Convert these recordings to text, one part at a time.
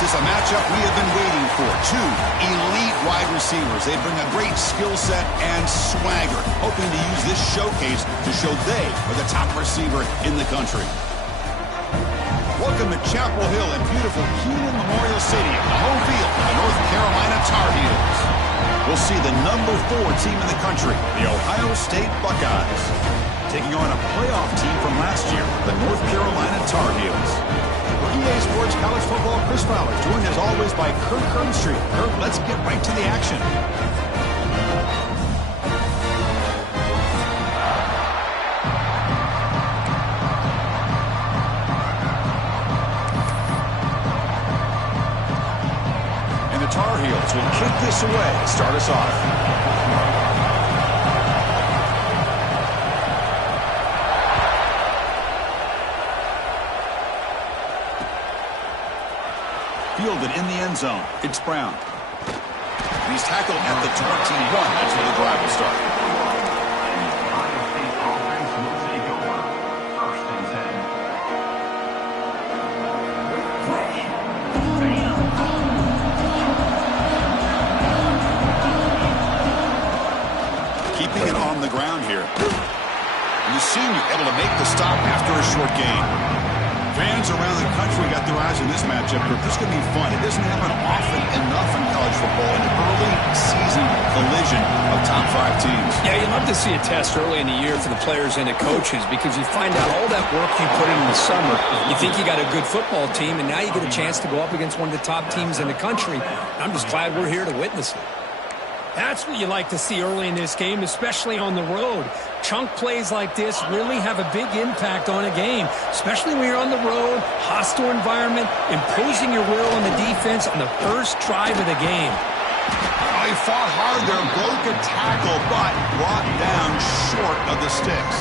This is a matchup we have been waiting for. Two elite wide receivers. They bring a great skill set and swagger, hoping to use this showcase to show they are the top receiver in the country. Welcome to Chapel Hill in beautiful Kenan Memorial Stadium, the home field of the North Carolina Tar Heels. We'll see the number 4 team in the country, the Ohio State Buckeyes, taking on a playoff team from last year, the North Carolina Tar Heels. For EA Sports College Football, Chris Fowler, joined as always by Kirk Herbstreit. Kirk, let's get right to the action. And the Tar Heels will kick this away to start us off. Fielded in the end zone. It's Brown. And he's tackled at the 21. That's where the drive will start. Keeping it on the ground here. And the senior able to make the stop after a short gain. Fans around the country got their eyes on this matchup. This is going to be fun. It doesn't happen often enough in college football, an early season collision of top 5 teams. Yeah, you love to see a test early in the year for the players and the coaches because you find out all that work you put in the summer. You think you got a good football team, and now you get a chance to go up against one of the top teams in the country. I'm just glad we're here to witness it. That's what you like to see early in this game, especially on the road. Chunk plays like this really have a big impact on a game, especially when you're on the road, hostile environment, imposing your will on the defense on the first drive of the game. Oh, he fought hard there, broke a tackle, but brought down short of the sticks.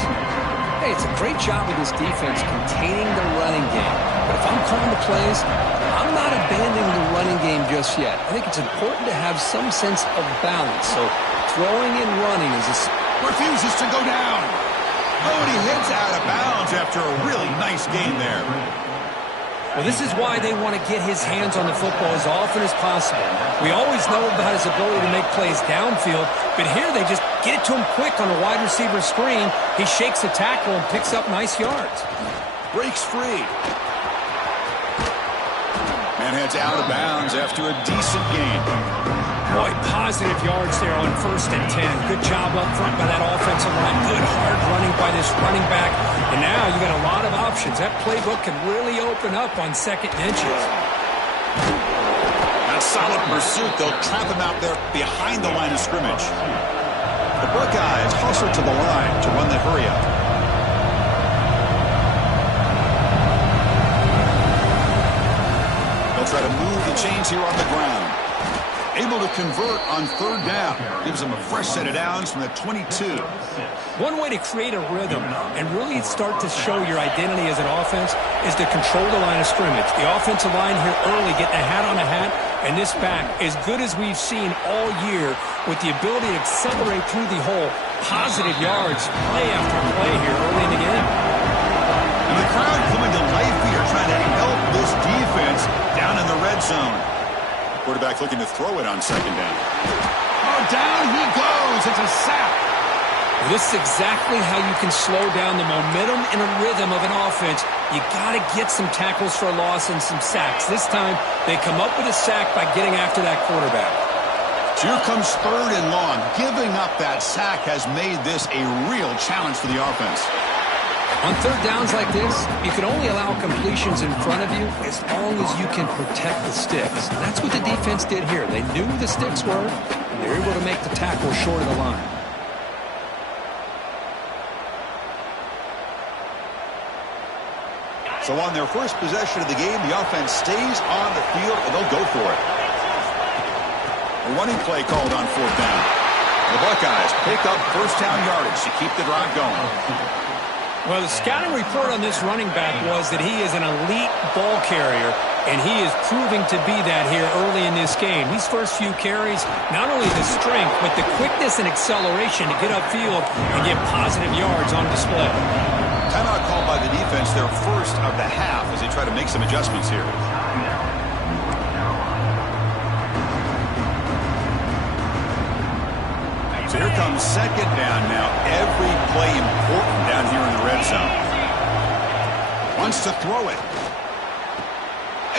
Hey, it's a great job of this defense containing the running game. But if I'm calling the plays, I'm not abandoning the running game just yet. I think it's important to have some sense of balance. So throwing and running is refuses to go down. Oh, and he hits out of bounds after a really nice game there. Well, this is why they want to get his hands on the football as often as possible. We always know about his ability to make plays downfield, but here they just get it to him quick on a wide receiver screen. He shakes the tackle and picks up nice yards. Breaks free. And heads out of bounds after a decent gain. Boy, positive yards there on 1st and 10. Good job up front by that offensive line. Good hard running by this running back. And now you got a lot of options. That playbook can really open up on 2nd and inches. A solid pursuit. They'll trap him out there behind the line of scrimmage. The Buckeyes hustle to the line to run the hurry up. They'll try to move the chains here on the ground. Able to convert on 3rd down. Gives them a fresh set of downs from the 22. One way to create a rhythm and really start to show your identity as an offense is to control the line of scrimmage. The offensive line here early getting a hat on a hat, and this back as good as we've seen all year with the ability to accelerate through the hole. Positive yards, play after play here early in the game. And the crowd coming to life here trying to help this defense down in the red zone. Quarterback looking to throw it on 2nd down. Oh, down he goes. It's a sack. This is exactly how you can slow down the momentum and a rhythm of an offense. You got to get some tackles for a loss and some sacks. This time, they come up with a sack by getting after that quarterback. Here comes 3rd and long. Giving up that sack has made this a real challenge for the offense. On 3rd downs like this, you can only allow completions in front of you as long as you can protect the sticks. And that's what the defense did here. They knew the sticks were, and they were able to make the tackle short of the line. So on their first possession of the game, the offense stays on the field, and they'll go for it. A running play called on 4th down. The Buckeyes pick up 1st down yardage to keep the drive going. Well, the scouting report on this running back was that he is an elite ball carrier, and he is proving to be that here early in this game. These first few carries, not only the strength, but the quickness and acceleration to get upfield and get positive yards on display. Timeout called by the defense, their first of the half, as they try to make some adjustments here. comes second down now. Every play important down here in the red zone. Wants to throw it.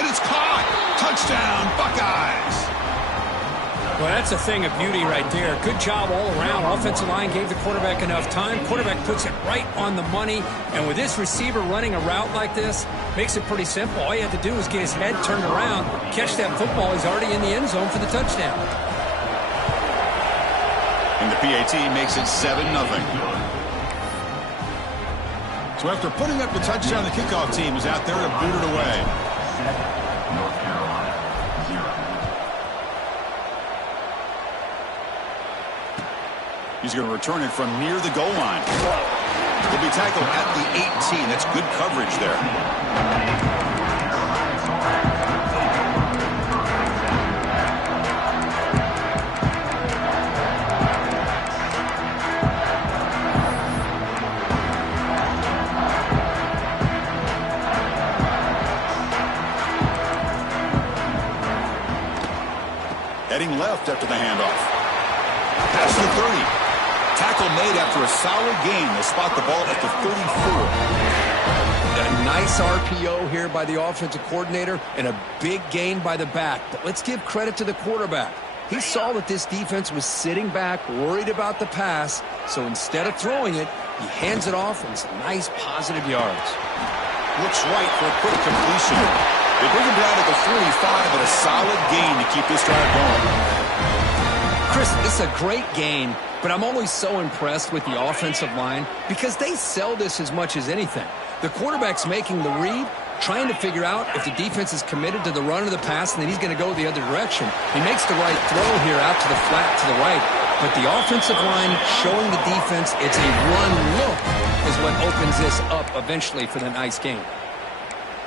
And it's caught. Touchdown, Buckeyes. Well, that's a thing of beauty right there. Good job all around. Offensive line gave the quarterback enough time. Quarterback puts it right on the money. And with this receiver running a route like this, makes it pretty simple. All you have to do is get his head turned around, catch that football. He's already in the end zone for the touchdown. And the PAT makes it 7-0. So after putting up the touchdown, the kickoff team is out there to boot it away. He's going to return it from near the goal line. He'll be tackled at the 18. That's good coverage there. Heading left after the handoff. Past the 30. Tackle made after a solid gain. They spot the ball at the 34. A nice RPO here by the offensive coordinator and a big gain by the back. But let's give credit to the quarterback. He saw that this defense was sitting back, worried about the pass. So instead of throwing it, he hands it off and some nice positive yards. Looks right for a quick completion. They bring him down at the 45, but a solid gain to keep this drive going. Chris, this is a great gain, but I'm always so impressed with the offensive line because they sell this as much as anything. The quarterback's making the read, trying to figure out if the defense is committed to the run or the pass, and then he's going to go the other direction. He makes the right throw here out to the flat to the right, but the offensive line showing the defense it's a run look is what opens this up eventually for the nice game.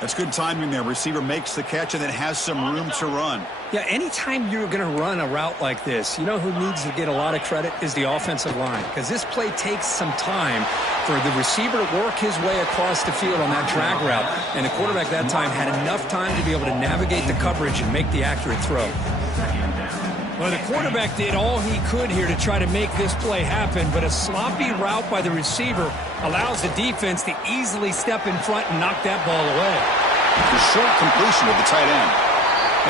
That's good timing there. Receiver makes the catch and then has some room to run. Yeah, anytime you're going to run a route like this, you know who needs to get a lot of credit is the offensive line, because this play takes some time for the receiver to work his way across the field on that drag route, and the quarterback that time had enough time to be able to navigate the coverage and make the accurate throw. Well, the quarterback did all he could here to try to make this play happen, but a sloppy route by the receiver allows the defense to easily step in front and knock that ball away. The short completion of the tight end.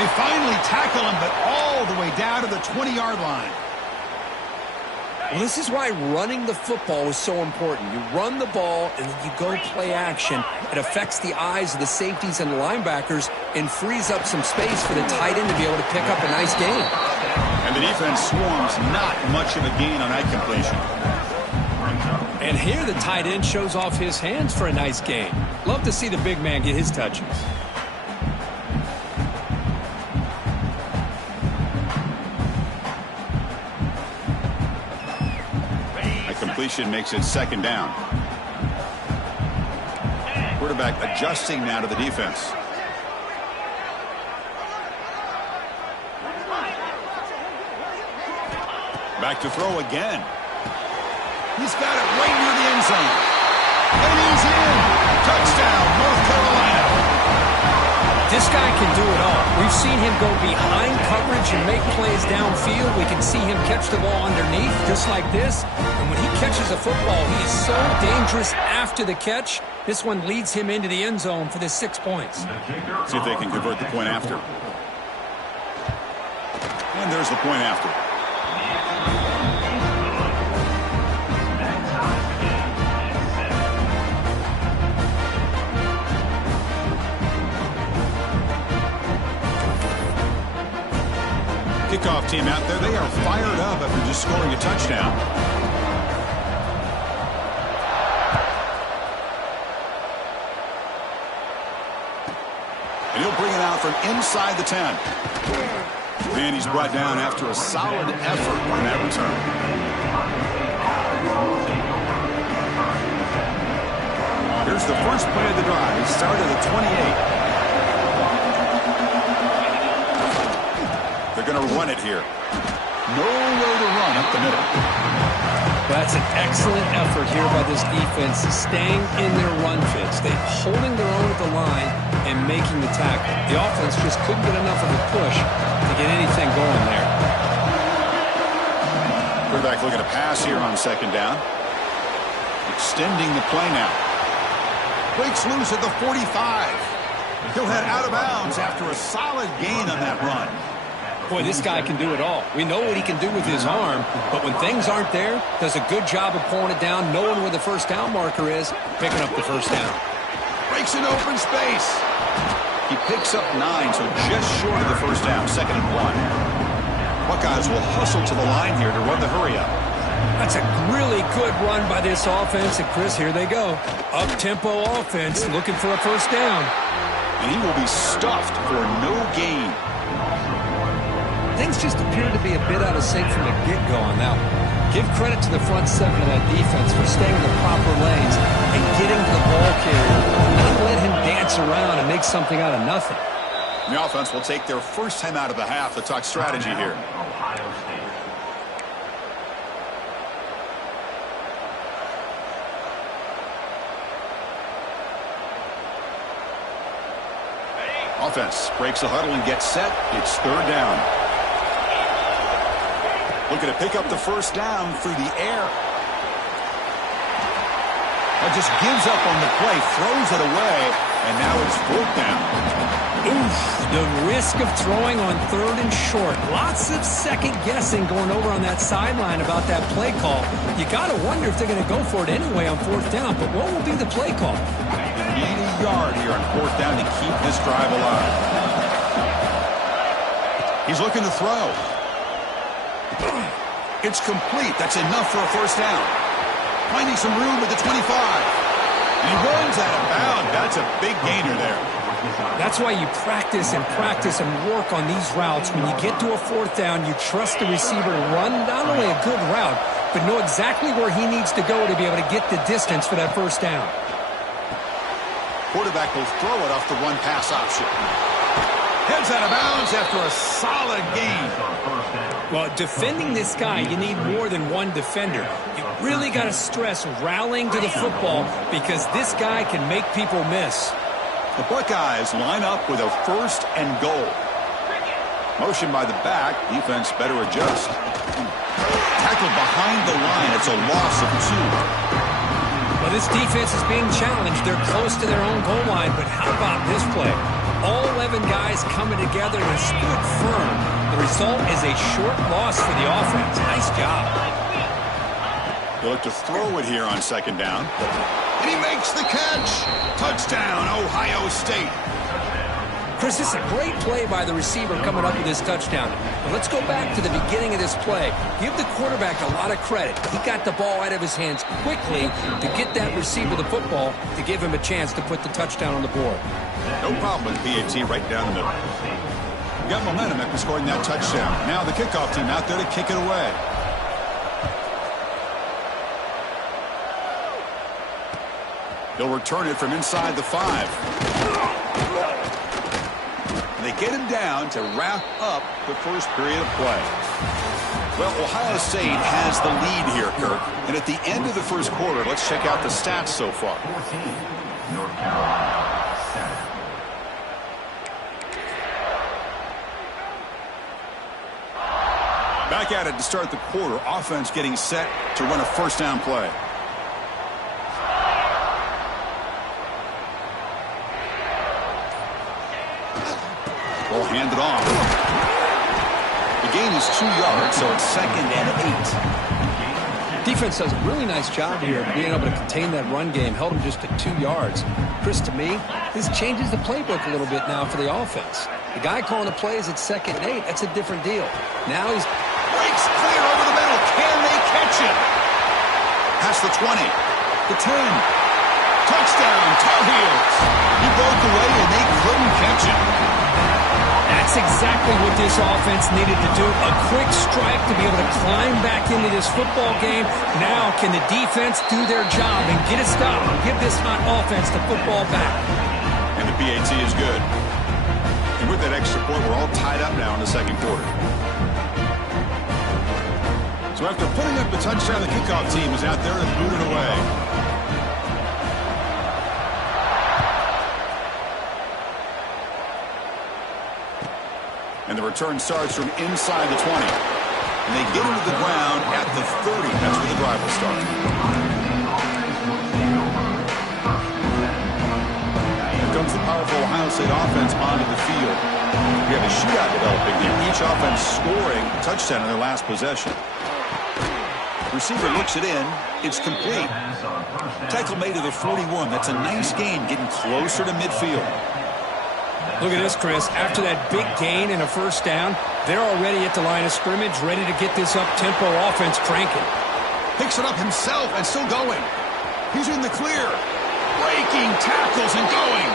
They finally tackle him, but all the way down to the 20-yard line. Well, this is why running the football is so important. You run the ball, and then you go play action. It affects the eyes of the safeties and the linebackers and frees up some space for the tight end to be able to pick up a nice gain. And the defense swarms not much of a gain on that completion. And here the tight end shows off his hands for a nice gain. Love to see the big man get his touches. A completion makes it second down. Quarterback adjusting now to the defense. Back to throw again. He's got it right near the end zone. And he's in. Touchdown, North Carolina. This guy can do it all. We've seen him go behind coverage and make plays downfield. We can see him catch the ball underneath just like this. And when he catches a football, he is so dangerous after the catch. This one leads him into the end zone for the 6 points. See if they can convert the point after. And there's the point after. Kickoff team out there, they are fired up after just scoring a touchdown. And he'll bring it out from inside the 10. And he's brought down after a solid effort on that return. Here's the first play of the drive. He started at the 28. They're going to run it here. Nowhere to run up the middle. That's an excellent effort here by this defense, staying in their run fits. They're holding their own at the line and making the tackle. The offense just couldn't get enough of a push to get anything going there. Quarterback looking to pass here on second down. Extending the play now. Breaks loose at the 45. He'll head out of bounds after a solid gain on that run. Boy, this guy can do it all. We know what he can do with his arm, but when things aren't there, does a good job of pulling it down, knowing where the first down marker is, picking up the first down. Breaks an open space. He picks up 9, so just short of the first down, 2nd and 1. Buckeyes will hustle to the line here to run the hurry-up. That's a really good run by this offense, and Chris, here they go. Up-tempo offense looking for a first down. And he will be stuffed for no gain. Things just appear to be a bit out of sync from the get-go on that one. Give credit to the front seven of that defense for staying in the proper lanes and getting to the ball carrier. Not let him dance around and make something out of nothing. The offense will take their first time out of the half to talk strategy here. Offense breaks the huddle and gets set. It's 3rd down. Looking to pick up the first down through the air. That just gives up on the play, throws it away, and now it's 4th down. Oof, the risk of throwing on 3rd and short. Lots of second guessing going over on that sideline about that play call. You got to wonder if they're going to go for it anyway on 4th down, but what will be the play call? Need a yard here on 4th down to keep this drive alive. He's looking to throw. It's complete. That's enough for a first down. Finding some room at the 25. And he runs out of bounds. That's a big gainer there. That's why you practice and work on these routes. When you get to a 4th down, you trust the receiver to run not only a good route, but know exactly where he needs to go to be able to get the distance for that first down. Quarterback will throw it off the run-pass option. Heads out of bounds after a solid gain. Well, defending this guy, you need more than one defender. You really got to stress rallying to the football because this guy can make people miss. The Buckeyes line up with a 1st and goal. Motion by the back. Defense better adjust. Tackled behind the line. It's a loss of 2. Well, this defense is being challenged. They're close to their own goal line, but how about this play? All 11 guys coming together and stood firm. The result is a short loss for the offense. Nice job. They look to throw it here on 2nd down. And he makes the catch. Touchdown, Ohio State. Chris, this is a great play by the receiver coming up with this touchdown. But let's go back to the beginning of this play. Give the quarterback a lot of credit. He got the ball out of his hands quickly to get that receiver the football to give him a chance to put the touchdown on the board. No problem with PAT right down the middle. We got momentum after scoring that touchdown. Now the kickoff team out there to kick it away. They'll return it from inside the 5. They get him down to wrap up the first period of play. Well, Ohio State has the lead here, Kirk. And at the end of the first quarter, let's check out the stats so far. North Carolina, 7. Back at it to start the quarter. Offense getting set to run a first down play. Ball handed off. The gain is 2 yards, so it's 2nd and 8. Defense does a really nice job here of being able to contain that run game. Held him just to 2 yards. Chris, to me, this changes the playbook a little bit now for the offense. The guy calling the plays at 2nd and 8, that's a different deal. Now he's... Breaks clear over the middle. Can they catch it? Past the 20. The 10. Touchdown, Tar Heels. He broke away and they couldn't catch it. That's exactly what this offense needed to do. A quick strike to be able to climb back into this football game. Now can the defense do their job and get a stop and give this hot offense the football back? And the PAT is good. And with that extra point, we're all tied up now in the second quarter. So after putting up the touchdown, the kickoff team is out there to boot it away. And the return starts from inside the 20. And they get into the ground at the 30. That's where the drive will start. Here comes the powerful Ohio State offense onto the field. We have a shootout developing here. Each offense scoring a touchdown in their last possession. Receiver looks it in. It's complete. Tackle made to the 41. That's a nice gain, getting closer to midfield. Look at this, Chris. After that big gain and a first down, they're already at the line of scrimmage, ready to get this up-tempo offense cranking. Picks it up himself and still going. He's in the clear. Breaking tackles and going.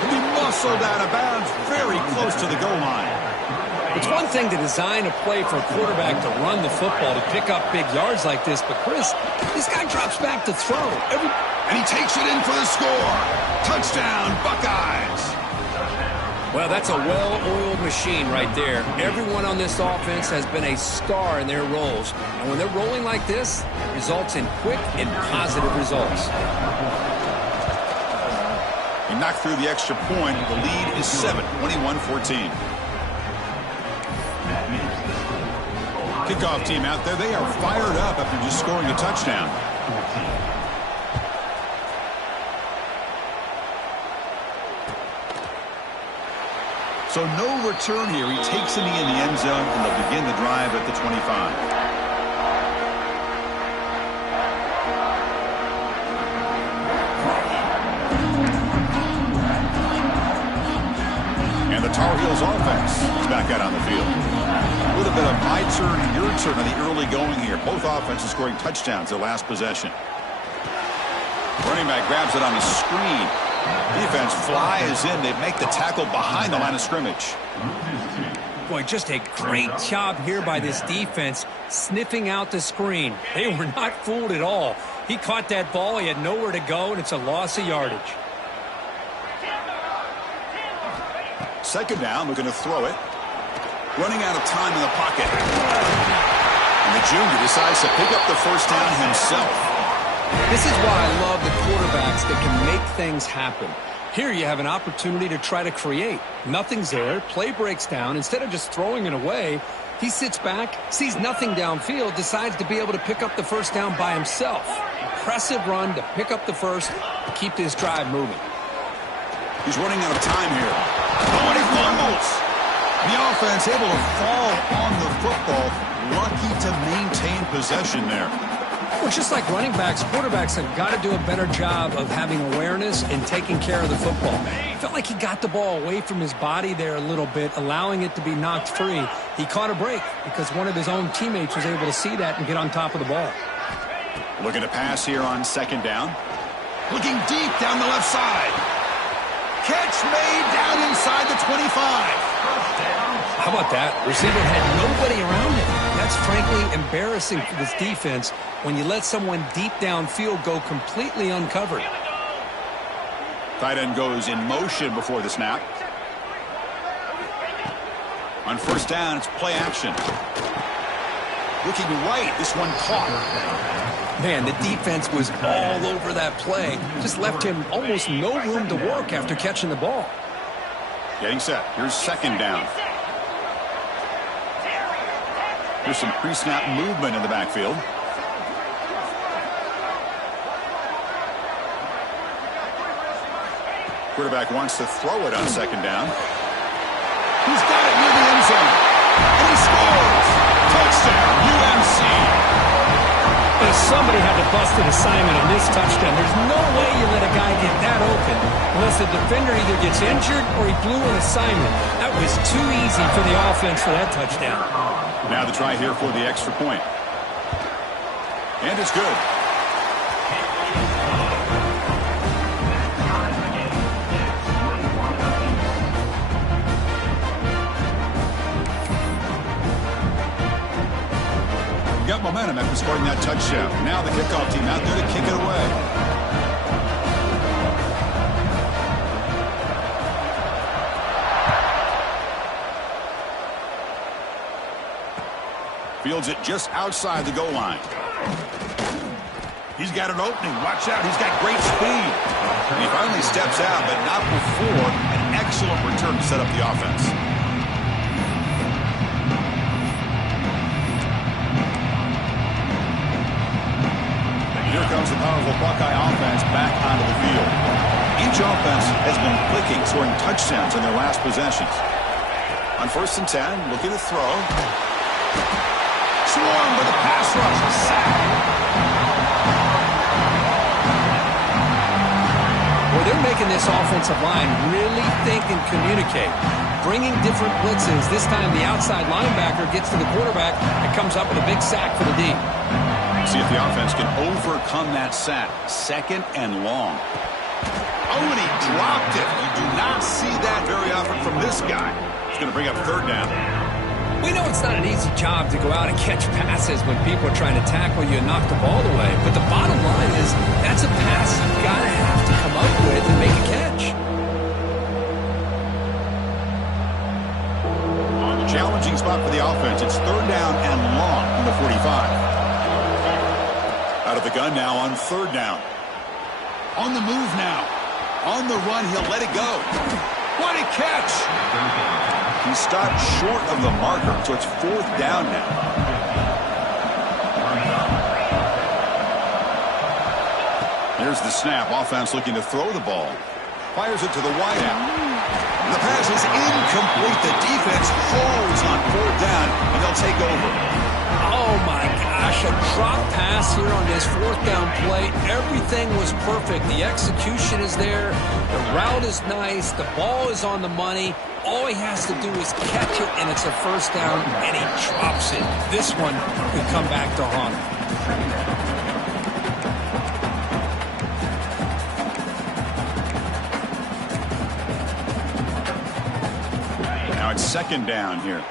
And he muscled out of bounds very close to the goal line. It's one thing to design a play for a quarterback to run the football, to pick up big yards like this, but Chris, this guy drops back to throw. And he takes it in for the score. Touchdown, Buckeyes. Well, that's a well-oiled machine right there. Everyone on this offense has been a star in their roles. And when they're rolling like this, it results in quick and positive results. He knocked through the extra point. The lead is 7, 21-14. Kickoff team out there. They are fired up after just scoring a touchdown. So no return here. He takes it in the end zone, and they'll begin the drive at the 25. And the Tar Heels offense is back out on the field. A little bit of my turn, your turn on the early going here. Both offenses scoring touchdowns their last possession. Running back grabs it on the screen. Defense flies in. They make the tackle behind the line of scrimmage. Boy, just a great job here by this defense, sniffing out the screen. They were not fooled at all. He caught that ball. He had nowhere to go, and it's a loss of yardage. Second down, we're going to throw it. Running out of time in the pocket. And the junior decides to pick up the first down himself. This is why I love the quarterbacks that can make things happen. Here you have an opportunity to try to create. Nothing's there. Play breaks down. Instead of just throwing it away, he sits back, sees nothing downfield, decides to be able to pick up the first down by himself. Impressive run to pick up the first, to keep this drive moving. He's running out of time here. Oh, and he fumbles. The offense able to fall on the football. Lucky to maintain possession there. Well, just like running backs, quarterbacks have got to do a better job of having awareness and taking care of the football. Felt like he got the ball away from his body there a little bit, allowing it to be knocked free. He caught a break because one of his own teammates was able to see that and get on top of the ball. Looking to pass here on second down. Looking deep down the left side. Catch made down inside the 25. How about that? Receiver had nobody around him. That's frankly embarrassing for this defense when you let someone deep downfield go completely uncovered. Tight end goes in motion before the snap. On first down, it's play action. Looking right, this one caught. Man, the defense was all over that play. Just left him almost no room to work after catching the ball. Getting set. Here's second down. Here's some pre-snap movement in the backfield. Quarterback wants to throw it on second down. He's got it near the end zone. And he scores! Touchdown, UMC! If somebody had to bust an assignment on this touchdown, there's no way you let a guy get that open unless the defender either gets injured or he blew an assignment. That was too easy for the offense for that touchdown. Now the try here for the extra point. And it's good. Got momentum after scoring that touchdown. Now the kickoff team out there to kick it away. Fields it just outside the goal line. He's got an opening. Watch out. He's got great speed. And he finally steps out, but not before an excellent return to set up the offense. attacking, scoring touchdowns in their last possessions. On 1st and 10, looking to throw. Swarmed with a pass rush. A sack. Well, they're making this offensive line really think and communicate. Bringing different blitzes. This time the outside linebacker gets to the quarterback and comes up with a big sack for the D. See if the offense can overcome that sack. 2nd and long. Oh, and he dropped it. You do not see that very often from this guy. It's going to bring up 3rd down. We know it's not an easy job to go out and catch passes when people are trying to tackle you and knock the ball away. But the bottom line is that's a pass you've got to have to come up with and make a catch. Challenging spot for the offense. It's 3rd down and long from the 45. Out of the gun now on 3rd down. On the move now. On the run, he'll let it go. What a catch! He stopped short of the marker, so it's 4th down now. Here's the snap. Offense looking to throw the ball. Fires it to the wideout. The pass is incomplete. The defense holds on 4th down, and they'll take over. Oh, my gosh, a drop pass here on this 4th down play. Everything was perfect. The execution is there. The route is nice. The ball is on the money. All he has to do is catch it, and it's a 1st down, and he drops it. This one could come back to haunt him. Now it's 2nd down here.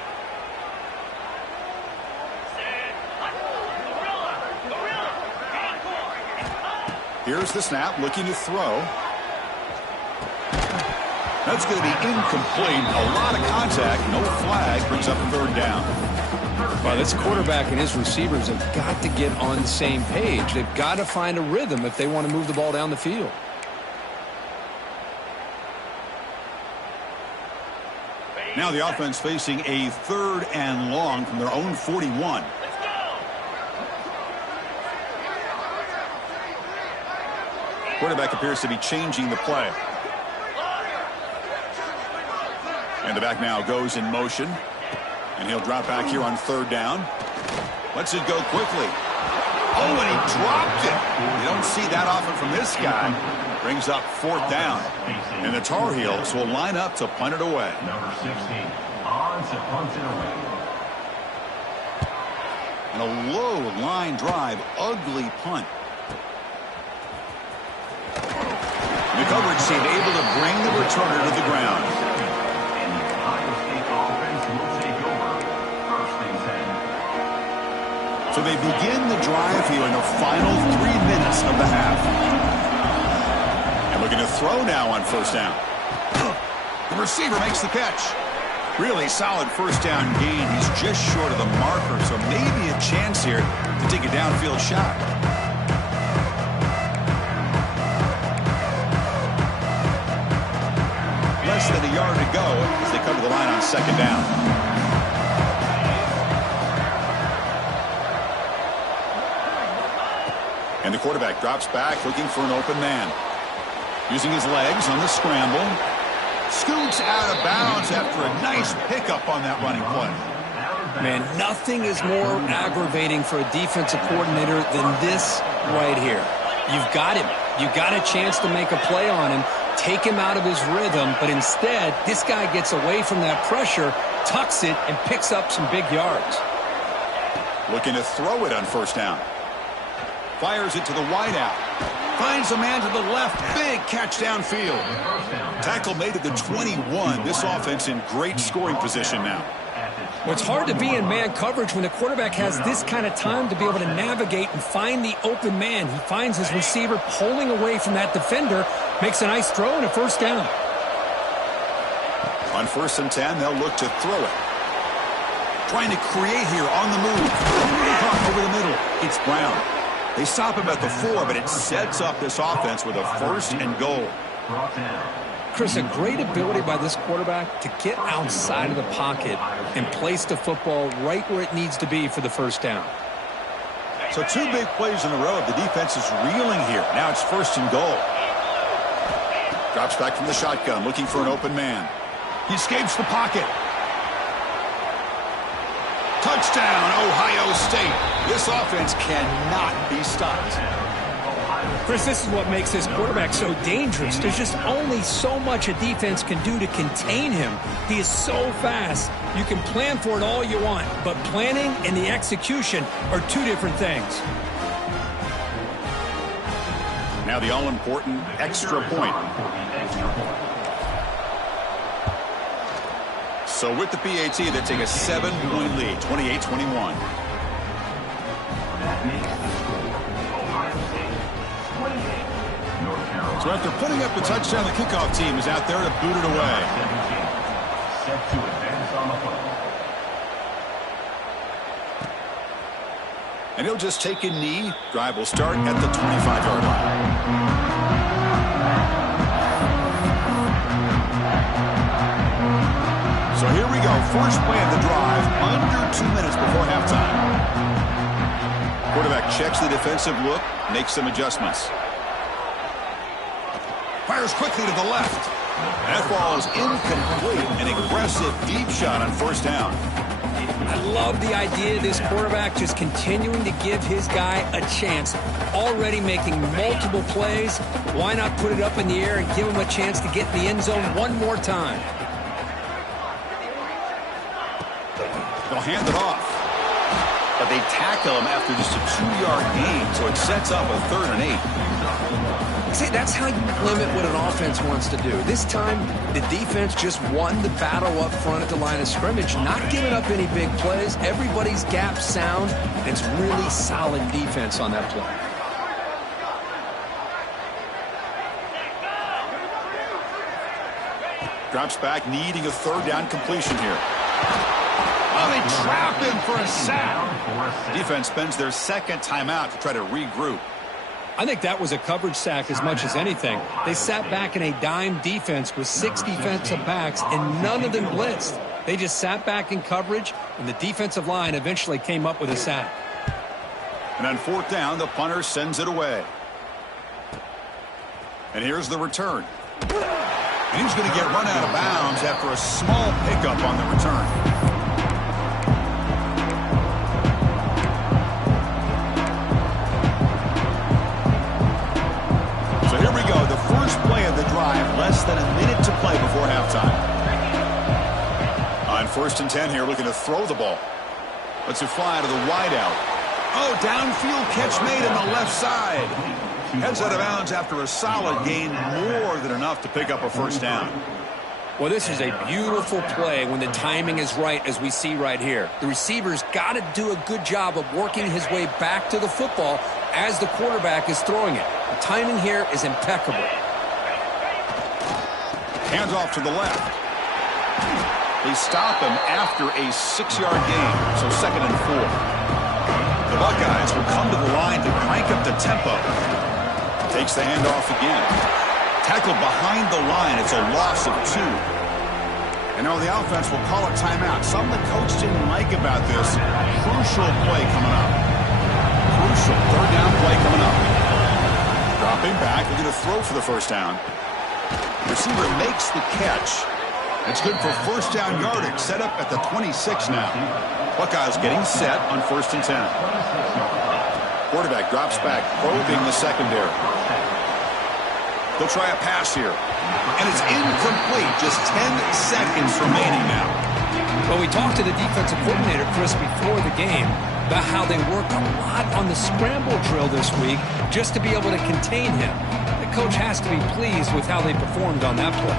Here's the snap, looking to throw. That's going to be incomplete. A lot of contact, no flag, brings up 3rd down. Well, this quarterback and his receivers have got to get on the same page. They've got to find a rhythm if they want to move the ball down the field. Now the offense facing a 3rd and long from their own 41. Quarterback appears to be changing the play. And the back now goes in motion. And he'll drop back here on 3rd down. Lets it go quickly. Oh, and he dropped it. You don't see that often from this guy. Brings up 4th down. And the Tar Heels will line up to punt it away. Number 16 on to punt it away. And a low line drive, ugly punt. The coverage team able to bring the returner to the ground. And the Ohio State offense will take over 1st and 10. So they begin the drive here in the final 3 minutes of the half. And looking to throw now on 1st down. The receiver makes the catch. Really solid 1st down gain. He's just short of the marker, so maybe a chance here to take a downfield shot. Less than a yard to go as they cover the line on 2nd down. And the quarterback drops back looking for an open man. Using his legs on the scramble. Scoots out of bounds after a nice pickup on that running play. Man, nothing is more aggravating for a defensive coordinator than this right here. You've got him. You've got a chance to make a play on him, take him out of his rhythm, but instead, this guy gets away from that pressure, tucks it, and picks up some big yards. Looking to throw it on 1st down. Fires it to the wideout. Finds a man to the left. Big catch downfield. Tackle made at the 21. This offense in great scoring position now. Well, it's hard to be in man coverage when the quarterback has this kind of time to be able to navigate and find the open man. He finds his receiver pulling away from that defender, makes a nice throw and a 1st down. On 1st and 10, they'll look to throw it. Trying to create here on the move. Caught over the middle. It's Brown. They stop him at the 4, but it sets up this offense with a 1st and goal. Chris, a great ability by this quarterback to get outside of the pocket and place the football right where it needs to be for the 1st down. So 2 big plays in a row. The defense is reeling here. Now it's 1st and goal. Drops back from the shotgun, looking for an open man. He escapes the pocket. Touchdown, Ohio State. This offense cannot be stopped. Chris, this is what makes this quarterback so dangerous. There's just only so much a defense can do to contain him. He is so fast. You can plan for it all you want, but planning and the execution are two different things. Now the all-important extra point. So with the PAT, they take a 7-point lead, 28-21. So after putting up the touchdown, the kickoff team is out there to boot it away. Set to advance on the football. And he'll just take a knee. Drive will start at the 25-yard line. So here we go. First play of the drive, under 2 minutes before halftime. Quarterback checks the defensive look, makes some adjustments. Fires quickly to the left. That ball is incomplete. An aggressive deep shot on first down. I love the idea of this quarterback just continuing to give his guy a chance. Already making multiple plays. Why not put it up in the air and give him a chance to get in the end zone one more time? They'll hand it off. But they tackle him after just a 2-yard gain, so it sets up a 3rd and 8. See, that's how you limit what an offense wants to do. This time, the defense just won the battle up front at the line of scrimmage, not giving up any big plays. Everybody's gap sound, and it's really solid defense on that play. Drops back, needing a 3rd down completion here. Oh, they trap him for a sack. Defense spends their 2nd timeout to try to regroup. I think that was a coverage sack as much as anything. They sat back in a dime defense with 6 defensive backs, and none of them blitzed. They just sat back in coverage, and the defensive line eventually came up with a sack. And on 4th down, the punter sends it away. And here's the return. And he's going to get run out of bounds after a small pickup on the return. Here we go, the first play of the drive, less than a minute to play before halftime. On 1st and 10 here, looking to throw the ball. Lets it fly to the wideout. Oh, downfield catch made on the left side. Heads out of bounds after a solid gain, more than enough to pick up a 1st down. Well, this is a beautiful play when the timing is right, as we see right here. The receiver's got to do a good job of working his way back to the football as the quarterback is throwing it. The timing here is impeccable. Hands off to the left. They stop him after a 6-yard gain, so 2nd and 4. The Buckeyes will come to the line to crank up the tempo. Takes the handoff again. Tackled behind the line. It's a loss of 2. And now the offense will call a timeout. Something the coach didn't like about this. Crucial play coming up. Crucial 3rd down play coming up. Dropping back. We're going to throw for the 1st down. Receiver makes the catch. It's good for 1st down yardage. Set up at the 26 now. Buckeyes getting set on 1st and 10. Quarterback drops back, probing the secondary. They'll try a pass here. And it's incomplete. Just 10 seconds remaining now. Well, we talked to the defensive coordinator, Chris, before the game about how they worked a lot on the scramble drill this week just to be able to contain him. The coach has to be pleased with how they performed on that play.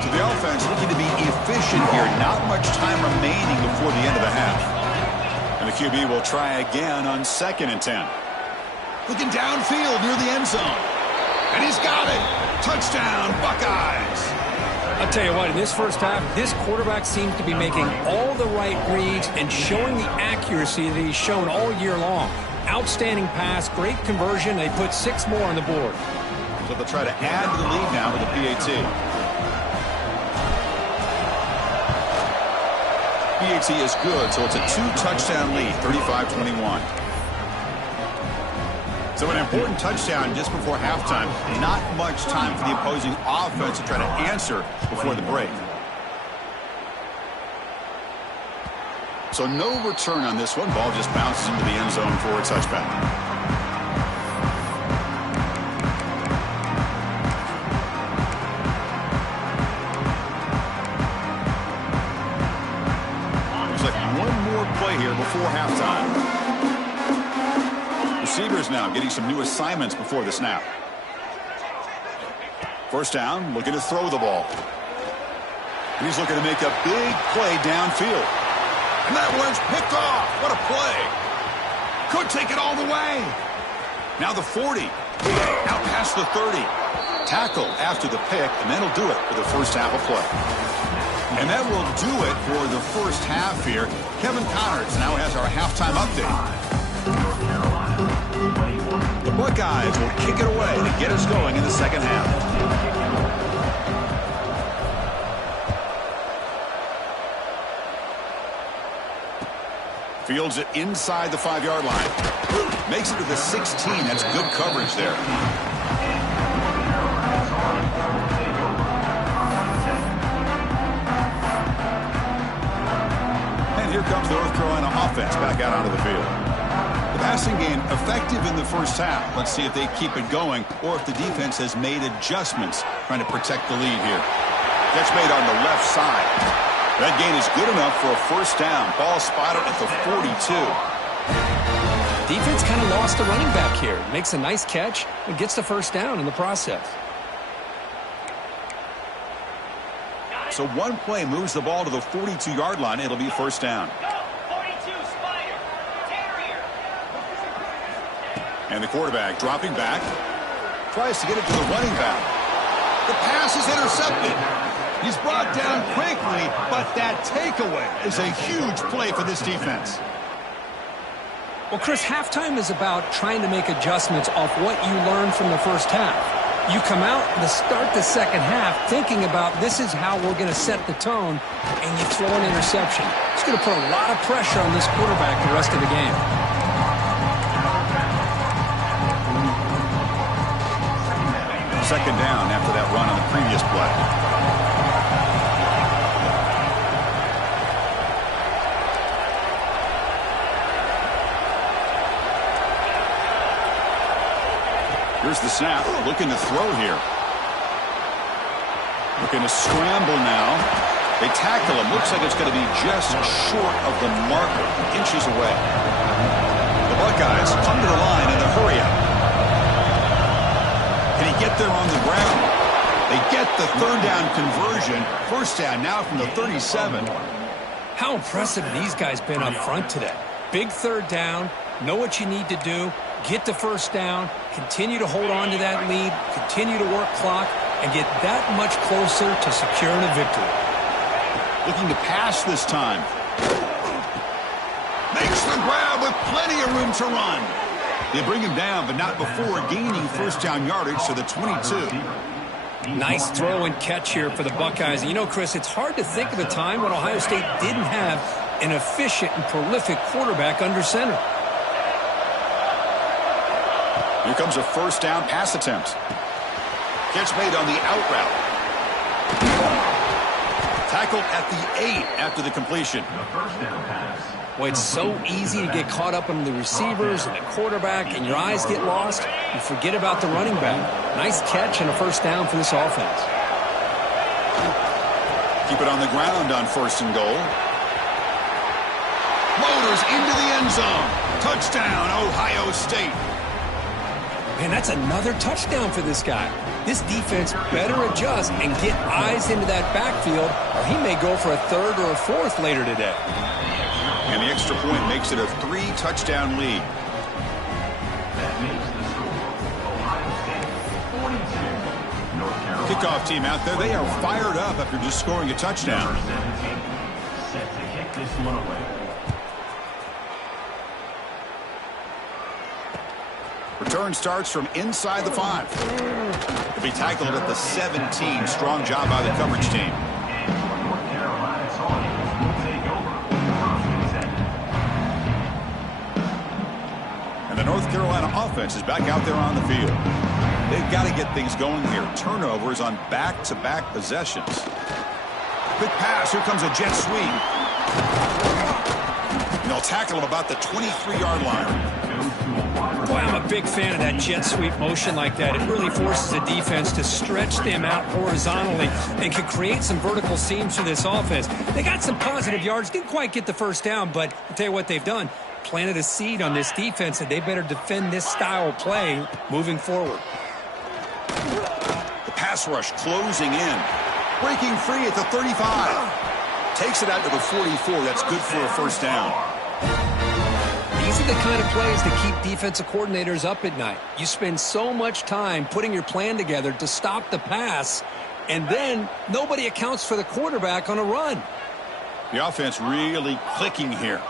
So the offense looking to be efficient here. Not much time remaining before the end of the half. And the QB will try again on 2nd and 10. Looking downfield near the end zone. And he's got it. Touchdown, Buckeyes. I'll tell you what, in this first half, this quarterback seems to be making all the right reads and showing the accuracy that he's shown all year long. Outstanding pass, great conversion. They put 6 more on the board. So they'll try to add to the lead now with the PAT. PAT is good, so it's a 2-touchdown lead, 35-21. So an important touchdown just before halftime. Not much time for the opposing offense to try to answer before the break. So no return on this one. Ball just bounces into the end zone for a touchback. Here before halftime. Receivers now getting some new assignments before the snap. First down, looking to throw the ball. He's looking to make a big play downfield. And that one's picked off. What a play. Could take it all the way. Now the 40. Out past the 30. Tackle after the pick, and that'll do it for the first half of play. And that will do it for the first half here. Kevin Connors now has our halftime update. The Buckeyes will kick it away to get us going in the second half. Fields it inside the 5-yard line. Makes it to the 16. That's good coverage there. Here comes the North Carolina offense back out onto the field. The passing game effective in the first half. Let's see if they keep it going or if the defense has made adjustments trying to protect the lead here. Catch made on the left side. That gain is good enough for a first down. Ball spotted at the 42. Defense kind of lost the running back here. Makes a nice catch and gets the first down in the process. So one play moves the ball to the 42-yard line. It'll be first down. Go, 42, Spider. Terrier. And the quarterback dropping back. Tries to get it to the running back. The pass is intercepted. He's brought down quickly, but that takeaway is a huge play for this defense. Well, Chris, halftime is about trying to make adjustments off what you learned from the first half. You come out to start the second half thinking about this is how we're going to set the tone, and you throw an interception. It's going to put a lot of pressure on this quarterback the rest of the game. Second down after that run on the previous play. Here's the snap, looking to throw here. Looking to scramble now. They tackle him. Looks like it's going to be just short of the marker, inches away. The Buckeyes come to the line in the hurry up. Can he get there on the ground? They get the third down conversion. First down now from the 37. How impressive these guys been up front today. Big third down. Know what you need to do. Get the first down, continue to hold on to that lead, continue to work clock, and get that much closer to securing a victory. Looking to pass this time. Makes the grab with plenty of room to run. They bring him down, but not before gaining first down yardage to the 22. Nice throw and catch here for the Buckeyes. And you know, Chris, it's hard to think of a time when Ohio State didn't have an efficient and prolific quarterback under center. Here comes a first down pass attempt. Catch made on the out route. Tackled at the 8 after the completion. The first down pass. Well, it's so easy to get caught up in the receivers and the quarterback, and your eyes get lost. You forget about the running back. Nice catch and a first down for this offense. Keep it on the ground on first and goal. Motors into the end zone. Touchdown, Ohio State. Man, that's another touchdown for this guy. This defense better adjust and get eyes into that backfield, or he may go for a third or a fourth later today. And the extra point makes it a 3-touchdown lead. That makes the score Ohio State 42, North Carolina. Kickoff team out there. They are fired up after just scoring a touchdown. Number 17, set to kick this one away. Return starts from inside the 5. To be tackled at the 17. Strong job by the coverage team. And for North Carolina, Tar Heels will take over first and 10. And the North Carolina offense is back out there on the field. They've got to get things going here. Turnovers on back-to-back possessions. Quick pass. Here comes a jet sweep. And they'll tackle him about the 23-yard line. Boy, I'm a big fan of that jet sweep motion like that. It really forces the defense to stretch them out horizontally and can create some vertical seams for this offense. They got some positive yards. Didn't quite get the first down, but I'll tell you what they've done. Planted a seed on this defense that they better defend this style of play moving forward. The pass rush closing in. Breaking free at the 35. Takes it out to the 44. That's good for a first down. These are the kind of plays that keep defensive coordinators up at night. You spend so much time putting your plan together to stop the pass, and then nobody accounts for the quarterback on a run. The offense really clicking here.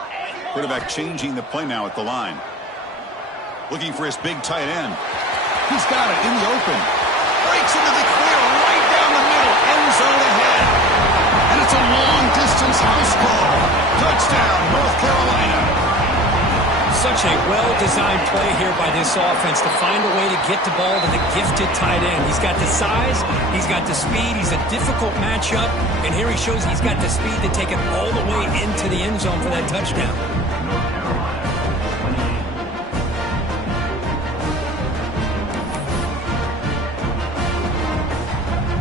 Quarterback changing the play now at the line. Looking for his big tight end. He's got it in the open. Breaks into the clear right down the middle. End zone ahead. And it's a long-distance house call. Touchdown, North Carolina. Such a well-designed play here by this offense to find a way to get the ball to the gifted tight end. He's got the size, he's got the speed, he's a difficult matchup, and here he shows he's got the speed to take it all the way into the end zone for that touchdown.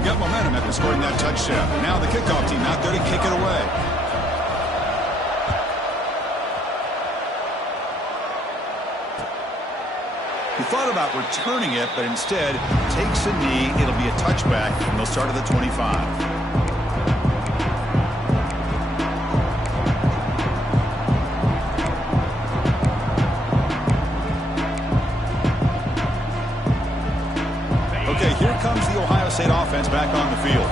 Got momentum after scoring that touchdown. Now the kickoff team out there to kick it away. He thought about returning it, but instead takes a knee. It'll be a touchback, and they'll start at the 25. Okay, here comes the Ohio State offense back on the field.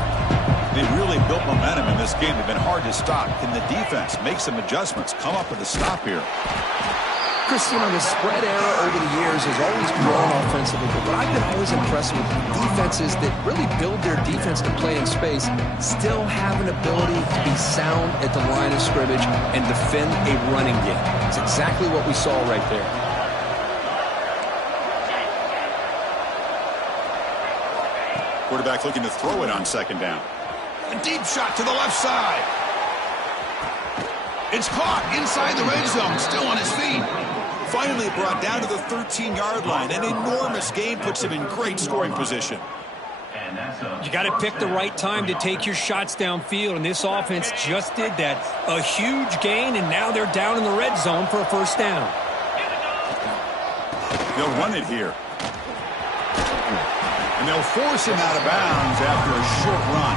They've really built momentum in this game. They've been hard to stop. Can the defense make some adjustments, come up with a stop here? Chris, you know, the spread era over the years has always grown offensively, but what I've been always impressed with defenses that really build their defense to play in space still have an ability to be sound at the line of scrimmage and defend a running game. It's exactly what we saw right there. Quarterback looking to throw it on second down. A deep shot to the left side. It's caught inside the red zone, still on his feet. Finally brought down to the 13-yard line. An enormous gain puts him in great scoring position. You got to pick the right time to take your shots downfield, and this offense just did that. A huge gain, and now they're down in the red zone for a first down. They'll run it here. And they'll force him out of bounds after a short run.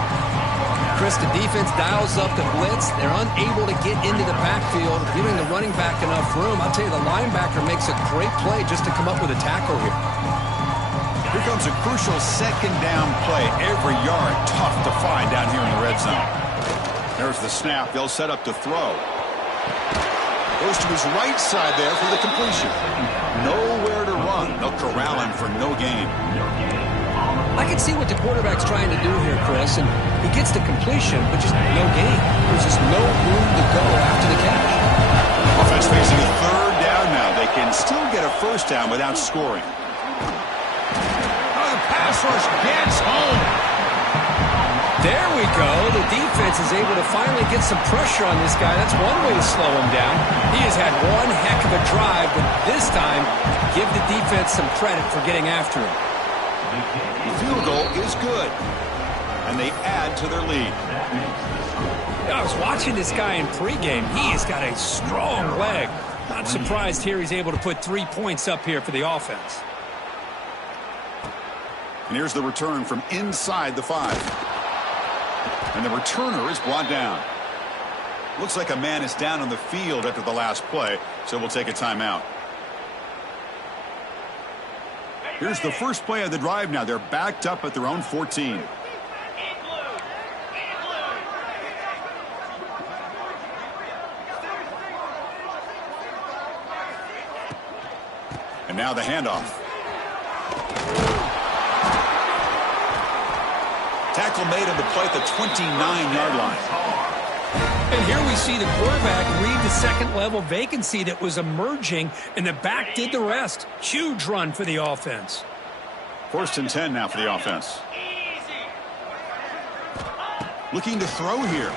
Chris, the defense dials up the blitz. They're unable to get into the backfield, giving the running back enough room. I'll tell you, the linebacker makes a great play just to come up with a tackle here. Here comes a crucial second down play. Every yard tough to find down here in the red zone. There's the snap. They'll set up to throw. Goes to his right side there for the completion. Nowhere to run. They'll corral him for no gain. I can see what the quarterback's trying to do here, Chris, and he gets the completion, but just no gain. There's just no room to go after the catch. Offense facing a third down now. They can still get a first down without scoring. Oh, the pass rush gets home. There we go. The defense is able to finally get some pressure on this guy. That's one way to slow him down. He has had one heck of a drive, but this time, give the defense some credit for getting after him. The field goal is good, and they add to their lead. I was watching this guy in pregame. He has got a strong leg. Not surprised here he's able to put 3 points up here for the offense. And here's the return from inside the 5. And the returner is brought down. Looks like a man is down on the field after the last play, so we'll take a timeout. Here's the first play of the drive now. They're backed up at their own 14. And now the handoff. Tackle made on the play at the 29-yard line. And here we see the quarterback read the second-level vacancy that was emerging, and the back did the rest. Huge run for the offense. 1st and 10 now for the offense. Looking to throw here.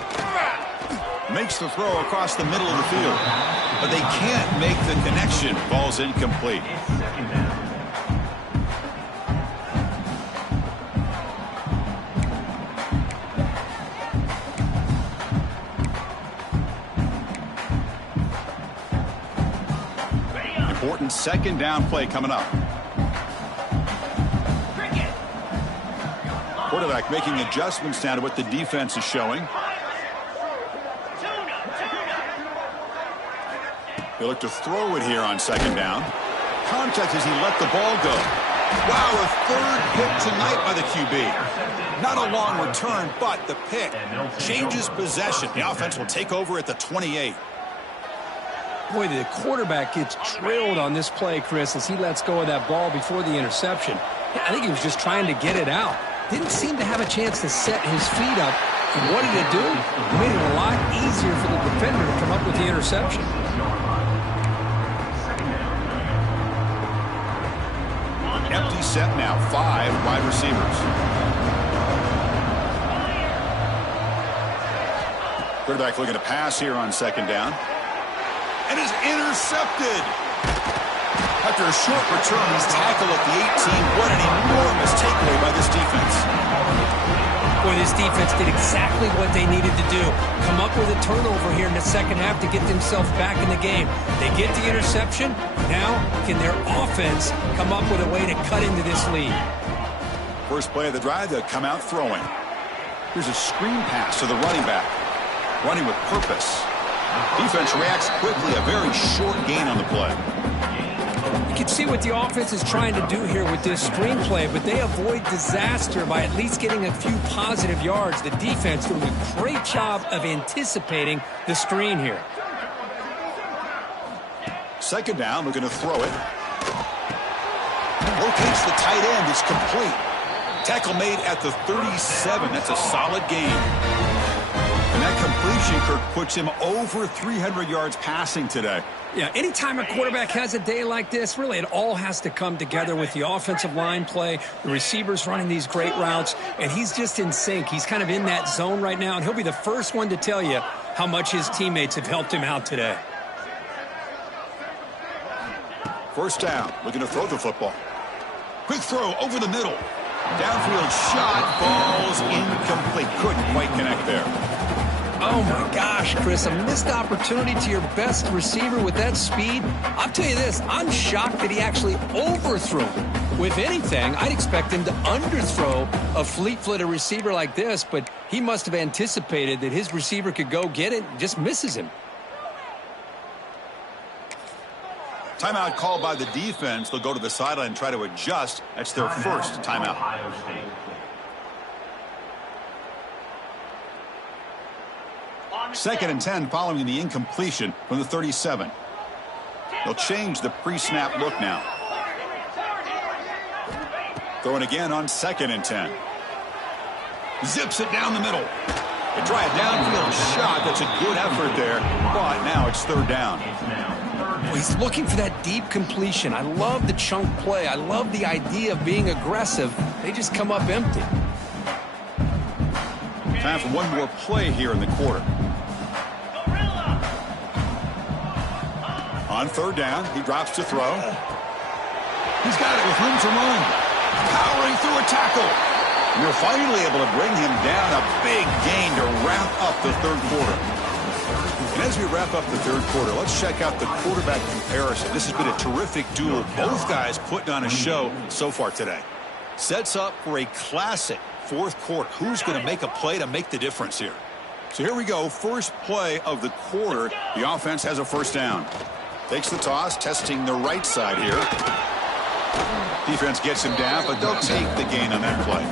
Makes the throw across the middle of the field. But they can't make the connection. Ball's incomplete. Important 2nd down play coming up. Quarterback making adjustments now to what the defense is showing. They look to throw it here on 2nd down. Contact as he let the ball go. Wow, a 3rd pick tonight by the QB. Not a long return, but the pick changes possession. The offense will take over at the 28. Boy, the quarterback gets drilled on this play, Chris, as he lets go of that ball before the interception. I think he was just trying to get it out. Didn't seem to have a chance to set his feet up. And what did it do? It made it a lot easier for the defender to come up with the interception. Empty set now, 5 wide receivers. Quarterback looking to pass here on 2nd down. And is intercepted. After a short return, he's tackled at the 18. What an enormous takeaway by this defense. Boy, this defense did exactly what they needed to do. Come up with a turnover here in the second half to get themselves back in the game. They get the interception. Now, can their offense come up with a way to cut into this lead? First play of the drive, they'll come out throwing. Here's a screen pass to the running back. Running with purpose. Defense reacts quickly, a very short gain on the play. You can see what the offense is trying to do here with this screenplay, but they avoid disaster by at least getting a few positive yards. The defense doing a great job of anticipating the screen here. 2nd down, looking to throw it. Rotates the tight end, it's complete. Tackle made at the 37, that's a solid gain. And that completion, Kirk, puts him over 300 yards passing today. Yeah, anytime a quarterback has a day like this, really it all has to come together with the offensive line play, the receivers running these great routes, and he's just in sync. He's kind of in that zone right now, and he'll be the first one to tell you how much his teammates have helped him out today. 1st down, looking to throw the football. Quick throw over the middle. Downfield shot, falls incomplete. Couldn't quite connect there. Oh, my gosh, Chris, a missed opportunity to your best receiver with that speed. I'll tell you this, I'm shocked that he actually overthrew him. If anything, I'd expect him to underthrow a fleet-footed receiver like this, but he must have anticipated that his receiver could go get it and just misses him. Timeout called by the defense. They'll go to the sideline and try to adjust. That's their first timeout. 2nd and 10 following the incompletion from the 37. They'll change the pre-snap look now. Throwing again on 2nd and 10. Zips it down the middle. They try a downfield shot. That's a good effort there, but now it's 3rd down. Well, he's looking for that deep completion. I love the chunk play. I love the idea of being aggressive. They just come up empty. Time for one more play here in the quarter. On 3rd down, he drops to throw. He's got it with room to run. Powering through a tackle. And they're finally able to bring him down. A big gain to wrap up the 3rd quarter. And as we wrap up the 3rd quarter, let's check out the quarterback comparison. This has been a terrific duel. Both guys putting on a show so far today. Sets up for a classic 4th quarter. Who's going to make a play to make the difference here? So here we go. First play of the quarter. The offense has a 1st down. Takes the toss, testing the right side here. Defense gets him down, but they'll take the gain on that play.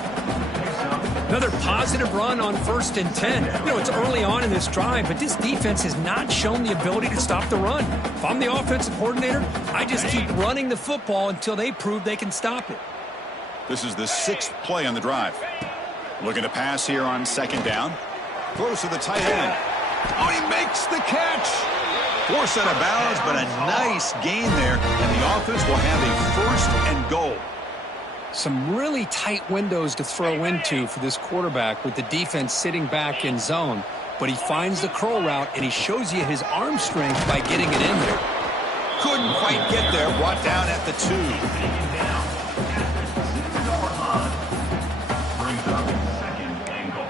Another positive run on 1st and 10. You know, it's early on in this drive, but this defense has not shown the ability to stop the run. If I'm the offensive coordinator, I just keep running the football until they prove they can stop it. This is the 6th play on the drive. Looking to pass here on 2nd down. Throws to the tight end. Oh, he makes the catch. Forced out of bounds, but a nice gain there, and the offense will have a 1st and goal. Some really tight windows to throw into for this quarterback with the defense sitting back in zone. But he finds the curl route, and he shows you his arm strength by getting it in there. Couldn't quite get there. Brought down at the 2. Brings up 2nd and goal.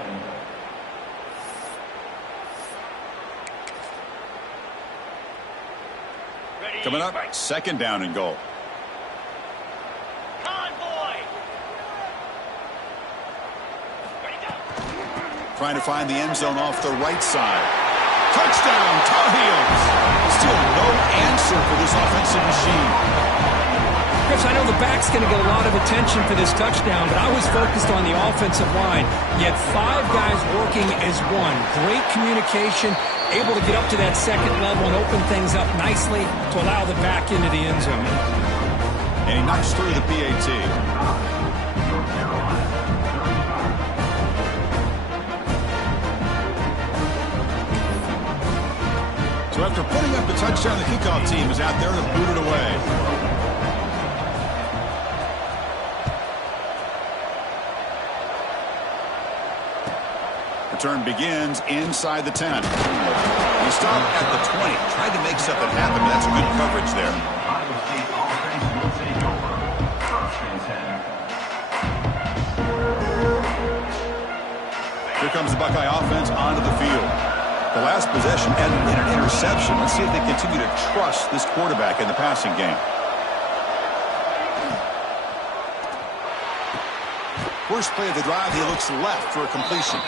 Coming up, 2nd down and goal. Convoy. Ready, go. Trying to find the end zone off the right side. Touchdown, Tar Heels. Still no answer for this offensive machine. Chris, I know the back's going to get a lot of attention for this touchdown, but I was focused on the offensive line. You had 5 guys working as one. Great communication, able to get up to that 2nd level and open things up nicely to allow the back into the end zone. And he knocks through the PAT. So after putting up the touchdown, the kickoff team is out there to boot it away. Return begins inside the 10. He stopped at the 20. Tried to make something happen, but that's a good coverage there. Iowa State offense will take over. 1st and 10. Here comes the Buckeye offense onto the field. The last possession ended in an interception. Let's see if they continue to trust this quarterback in the passing game. First play of the drive, he looks left for a completion.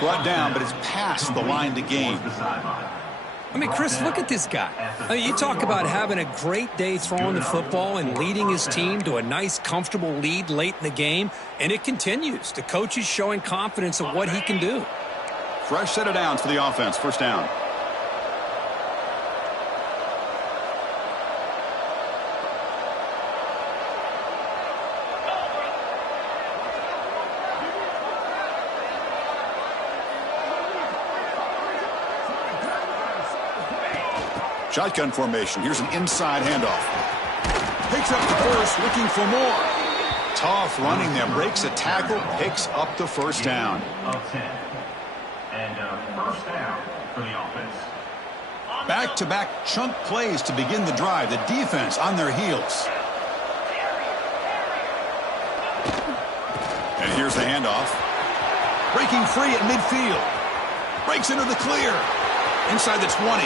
Brought down, but it's past the line to gain. I mean, Chris, look at this guy. I mean, you talk about having a great day throwing the football and leading his team to a nice, comfortable lead late in the game, and it continues. The coach is showing confidence of what he can do. Fresh set of downs for the offense. 1st down. Shotgun formation. Here's an inside handoff. Picks up the 1st, looking for more. Tough running there. Breaks a tackle, picks up the 1st down. Of 10. And 1st down for the offense. Back-to-back chunk plays to begin the drive. The defense on their heels. And here's the handoff. Breaking free at midfield. Breaks into the clear. Inside the 20.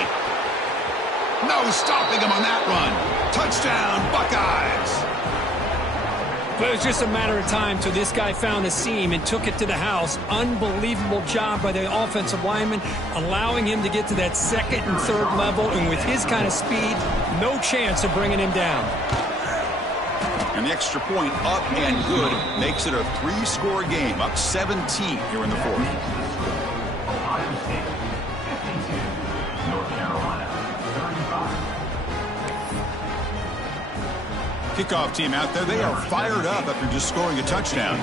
No stopping him on that run. Touchdown, Buckeyes. But it was just a matter of time till this guy found a seam and took it to the house. Unbelievable job by the offensive lineman, allowing him to get to that 2nd and 3rd level, and with his kind of speed, no chance of bringing him down. And the extra point up and good makes it a 3-score game, up 17 here in the 4th. Ohio State 52. North Carolina 35. Kickoff team out there. They are fired up after just scoring a touchdown.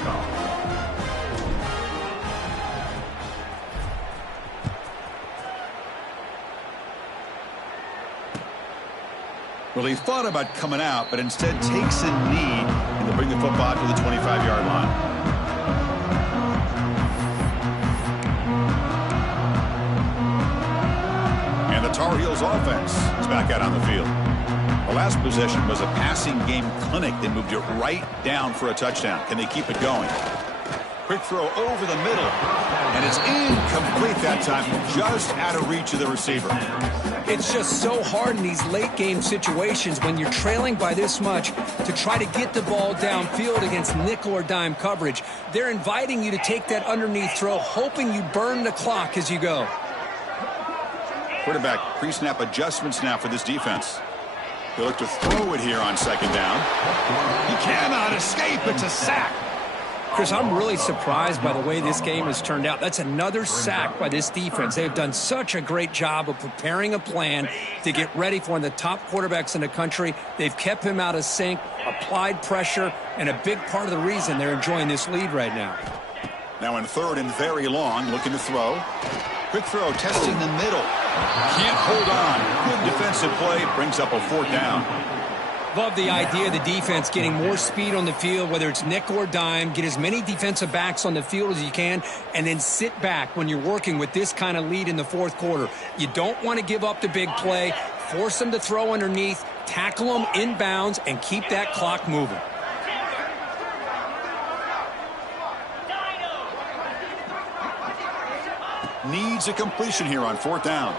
Well, he thought about coming out, but instead takes a knee and to bring the football to the 25-yard line. And the Tar Heels offense is back out on the field. The last possession was a passing game clinic. They moved it right down for a touchdown. Can they keep it going? Quick throw over the middle, and it's incomplete that time, just out of reach of the receiver. It's just so hard in these late-game situations when you're trailing by this much to try to get the ball downfield against nickel or dime coverage. They're inviting you to take that underneath throw, hoping you burn the clock as you go. Quarterback pre-snap adjustments now for this defense. They look to throw it here on 2nd down. He cannot escape. It's a sack. Chris, I'm really surprised by the way this game has turned out. That's another sack by this defense. They've done such a great job of preparing a plan to get ready for one of the top quarterbacks in the country. They've kept him out of sync, applied pressure, and a big part of the reason they're enjoying this lead right now. Now in 3rd and very long, looking to throw. Quick throw, testing the middle. Can't hold on. Good defensive play, brings up a 4th down. Love the idea of the defense getting more speed on the field, whether it's nickel or dime. Get as many defensive backs on the field as you can, and then sit back when you're working with this kind of lead in the 4th quarter. You don't want to give up the big play. Force them to throw underneath, tackle them inbounds, and keep that clock moving. Needs a completion here on 4th down.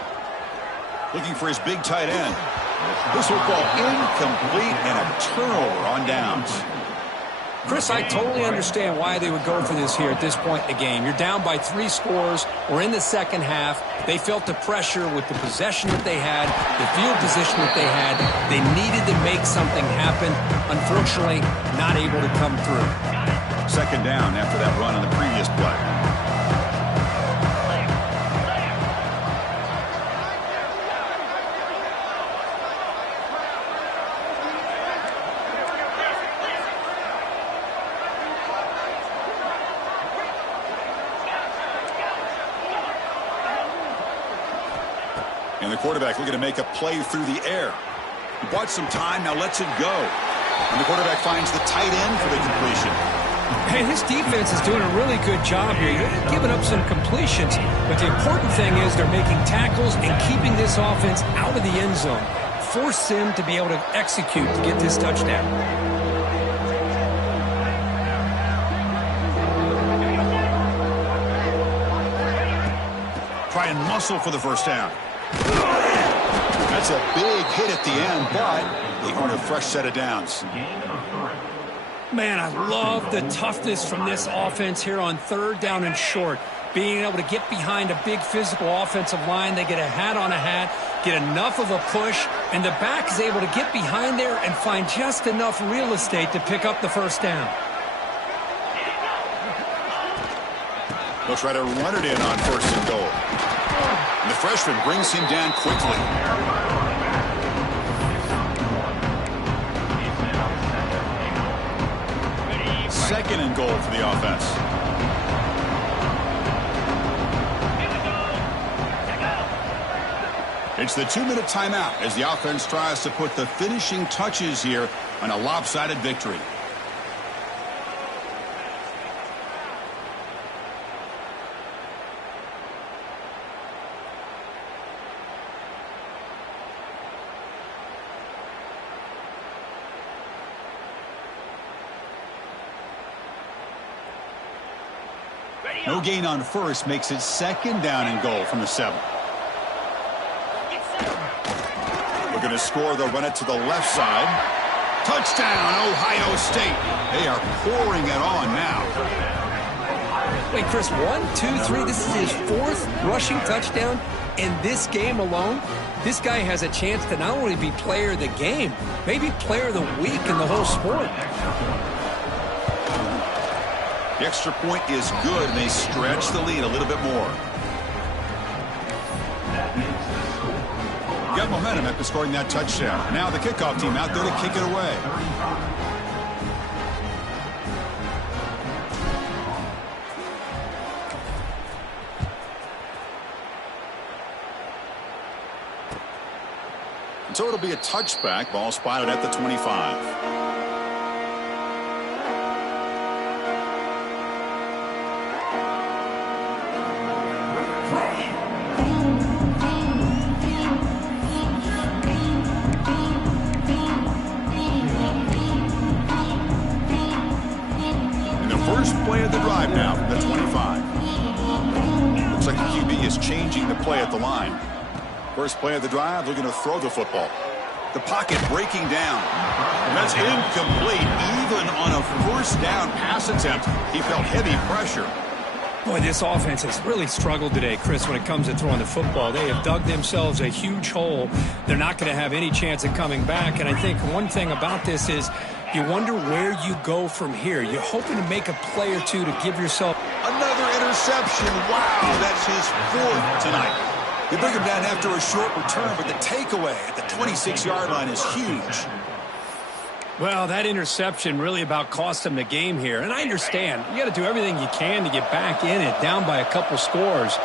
Looking for his big tight end. This will fall incomplete and a turnover on downs. Chris, I totally understand why they would go for this here at this point in the game. You're down by 3 scores. We're in the second half. They felt the pressure with the possession that they had, the field position that they had. They needed to make something happen. Unfortunately, not able to come through. 2nd down after that run on the previous play. And the quarterback looking to make a play through the air. He bought some time, now lets it go. And the quarterback finds the tight end for the completion. Hey, his defense is doing a really good job here. They're giving up some completions, but the important thing is they're making tackles and keeping this offense out of the end zone. Force him to be able to execute to get this touchdown. Try and muscle for the 1st down. That's a big hit at the end, but they earn a fresh set of downs. Man, I love the toughness from this offense here on 3rd down and short. Being able to get behind a big physical offensive line. They get a hat on a hat, get enough of a push, and the back is able to get behind there and find just enough real estate to pick up the 1st down. They'll try to run it in on 1st and goal. And the freshman brings him down quickly. 2nd and goal for the offense. It's the 2-minute timeout as the offense tries to put the finishing touches here on a lopsided victory. No gain on 1st makes it 2nd down and goal from the 7. Looking to score, they'll run it to the left side. Touchdown, Ohio State. They are pouring it on now. Wait, Chris, 1, 2, 3. This is his 4th rushing touchdown in this game alone. This guy has a chance to not only be player of the game, maybe player of the week in the whole sport. The extra point is good, and they stretch the lead a little bit more. Got momentum after scoring that touchdown. Now the kickoff team out there to kick it away. And so it'll be a touchback. Ball spotted at the 25. Play of the drive now from the 25. Looks like the QB is changing the play at the line. First play of the drive, looking to throw the football. The pocket breaking down. And that's incomplete. Even on a 1st down pass attempt, he felt heavy pressure. Boy, this offense has really struggled today, Chris, when it comes to throwing the football. They have dug themselves a huge hole. They're not going to have any chance of coming back. And I think one thing about this is you wonder where you go from here. You're hoping to make a play or two to give yourself. Another interception. Wow, that's his 4th tonight. They bring him down after a short return, but the takeaway at the 26-yard line is huge. Well, that interception really about cost them the game here. And I understand. You got to do everything you can to get back in it, down by a couple scores.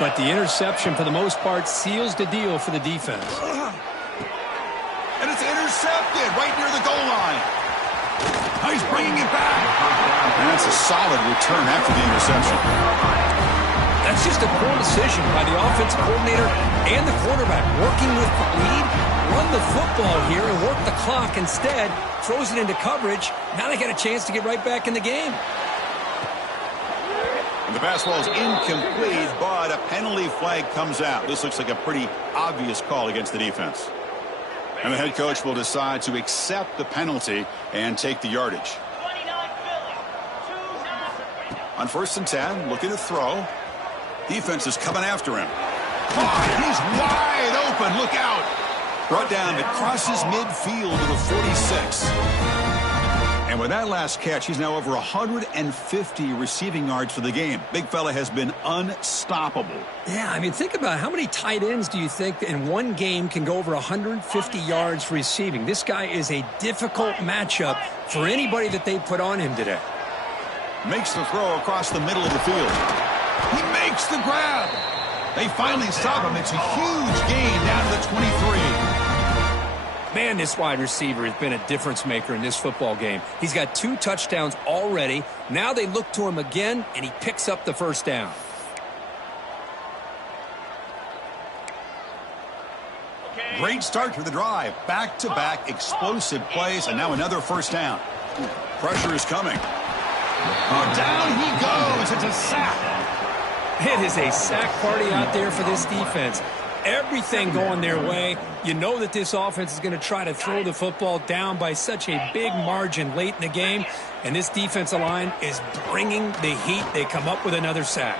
But the interception, for the most part, seals the deal for the defense. And it's intercepted right near the goal line. He's bringing it back. And that's a solid return after the interception. That's just a poor decision by the offensive coordinator and the quarterback. Working with the lead, run the football here and work the clock. Instead, throws it into coverage. Now they got a chance to get right back in the game. And the pass ball is incomplete, but a penalty flag comes out. This looks like a pretty obvious call against the defense. And the head coach will decide to accept the penalty and take the yardage. 29 Philly. 2-0. On 1st and 10, looking to throw. Defense is coming after him. He's wide open. Look out. Brought down, it crosses midfield to the 46. And with that last catch, he's now over 150 receiving yards for the game. Big fella has been unstoppable. Yeah, I mean, think about how many tight ends do you think in one game can go over 150 yards receiving? This guy is a difficult matchup for anybody that they put on him today. Makes the throw across the middle of the field. He makes the grab. They finally stop him. It's a huge gain down to the 23. Man, this wide receiver has been a difference maker in this football game. He's got 2 touchdowns already. Now they look to him again, and he picks up the first down. Great start to the drive. Back-to-back explosive plays, and now another first down. Pressure is coming. Oh, down he goes. It's a sack. It is a sack party out there for this defense. Everything going their way. You know that this offense is going to try to throw the football down by such a big margin late in the game. And this defensive line is bringing the heat. They come up with another sack.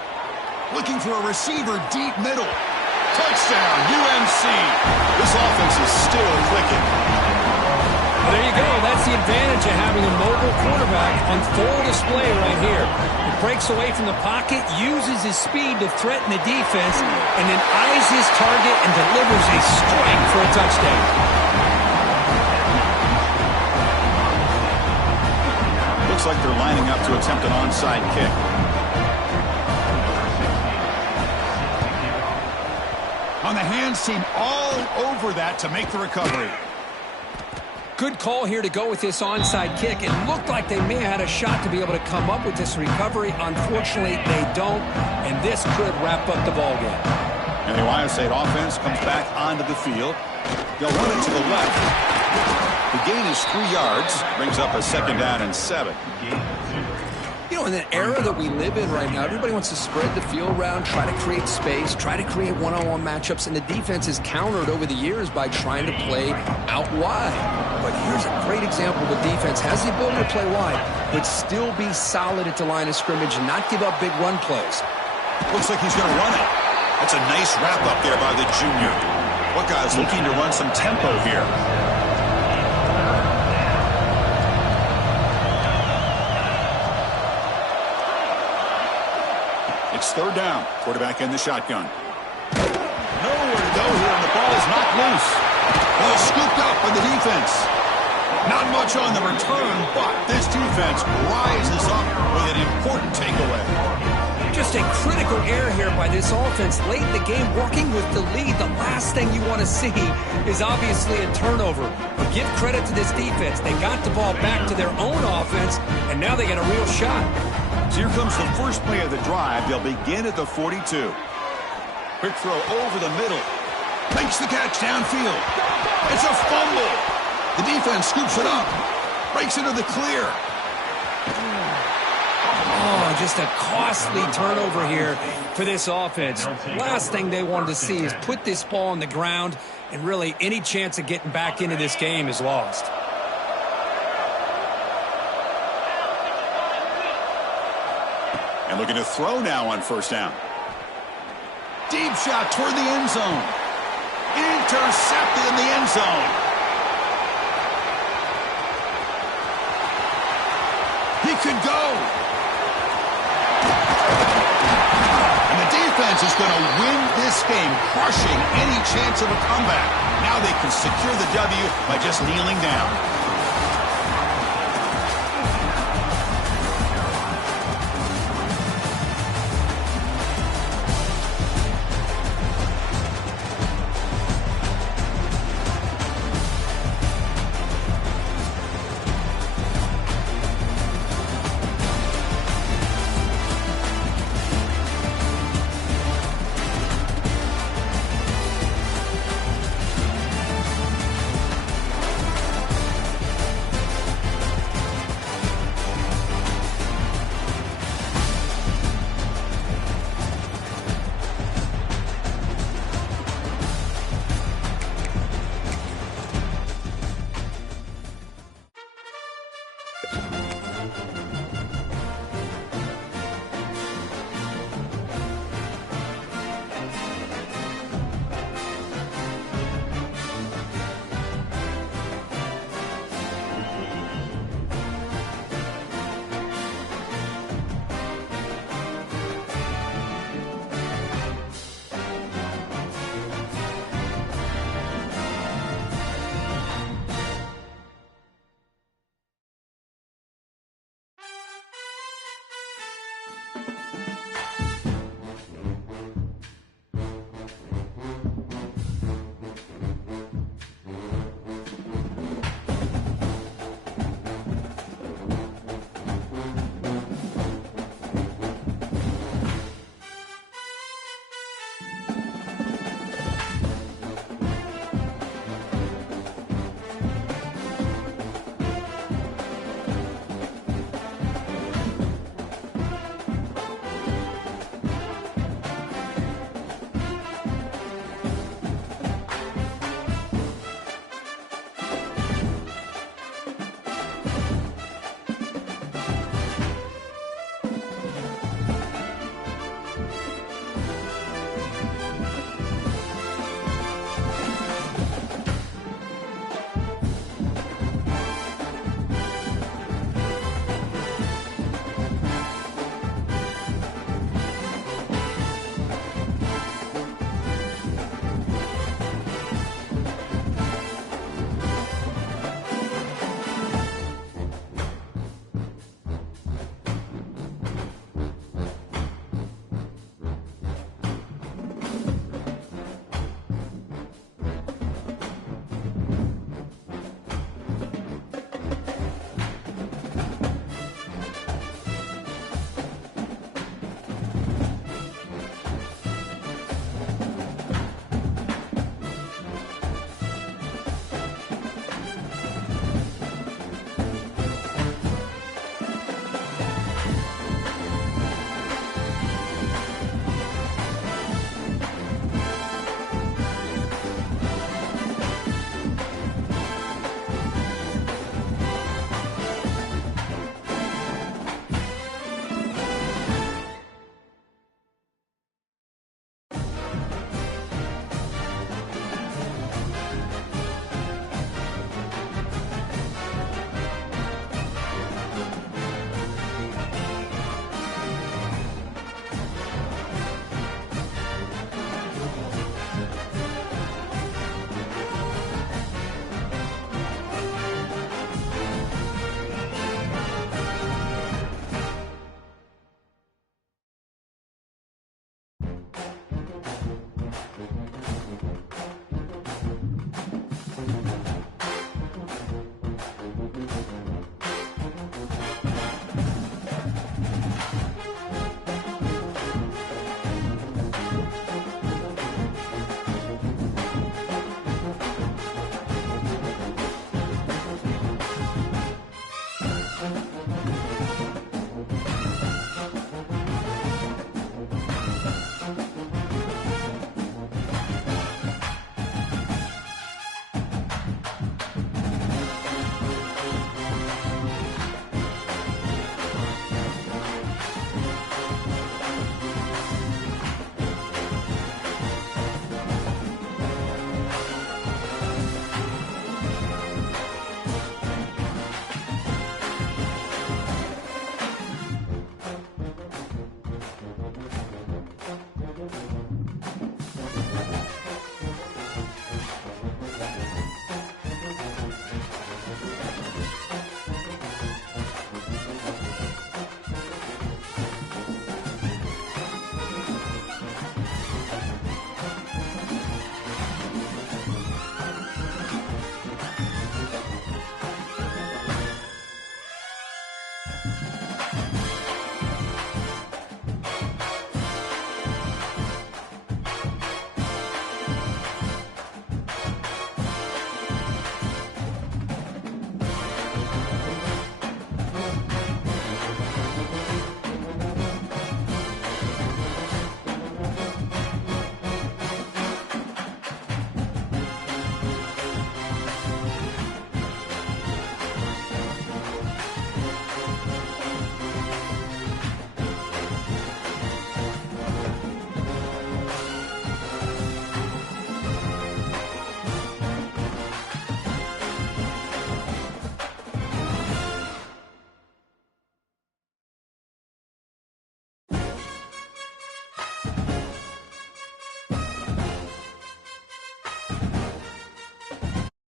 Looking for a receiver deep middle. Touchdown, UMC. This offense is still clicking. Well, there you go. That's the advantage of having a mobile quarterback on full display right here. He breaks away from the pocket, uses his speed to threaten the defense, and then eyes his target and delivers a strike for a touchdown. Looks like they're lining up to attempt an onside kick. On the hands team all over that to make the recovery. Good call here to go with this onside kick. It looked like they may have had a shot to be able to come up with this recovery. Unfortunately, they don't, and this could wrap up the ballgame. And the Ohio State offense comes back onto the field. They'll run it to the left. The gain is 3 yards, brings up a 2nd down and 7. You know, in the era that we live in right now, everybody wants to spread the field around, try to create space, try to create one-on-one matchups, and the defense is countered over the years by trying to play out wide. But here's a great example. The defense has the ability to play wide, but still be solid at the line of scrimmage and not give up big run plays. Looks like he's going to run it. That's a nice wrap-up there by the junior. Buckeyes looking to run some tempo here. It's 3rd down. Quarterback in the shotgun. Nowhere to go here, and the ball is knocked loose. Well, scooped up by the defense. Not much on the return, but this defense rises up with an important takeaway. Just a critical error here by this offense late in the game, working with the lead. The last thing you want to see is obviously a turnover. But give credit to this defense. They got the ball back to their own offense, and now they got a real shot. So here comes the first play of the drive. They'll begin at the 42. Quick throw over the middle. Makes the catch downfield. It's a fumble. The defense scoops it up. Breaks into the clear. Oh, just a costly turnover here for this offense. Last thing they wanted to see is put this ball on the ground, and really any chance of getting back into this game is lost. And looking to throw now on 1st down. Deep shot toward the end zone. Intercepted in the end zone. He could go. And the defense is going to win this game, crushing any chance of a comeback. Now they can secure the W by just kneeling down.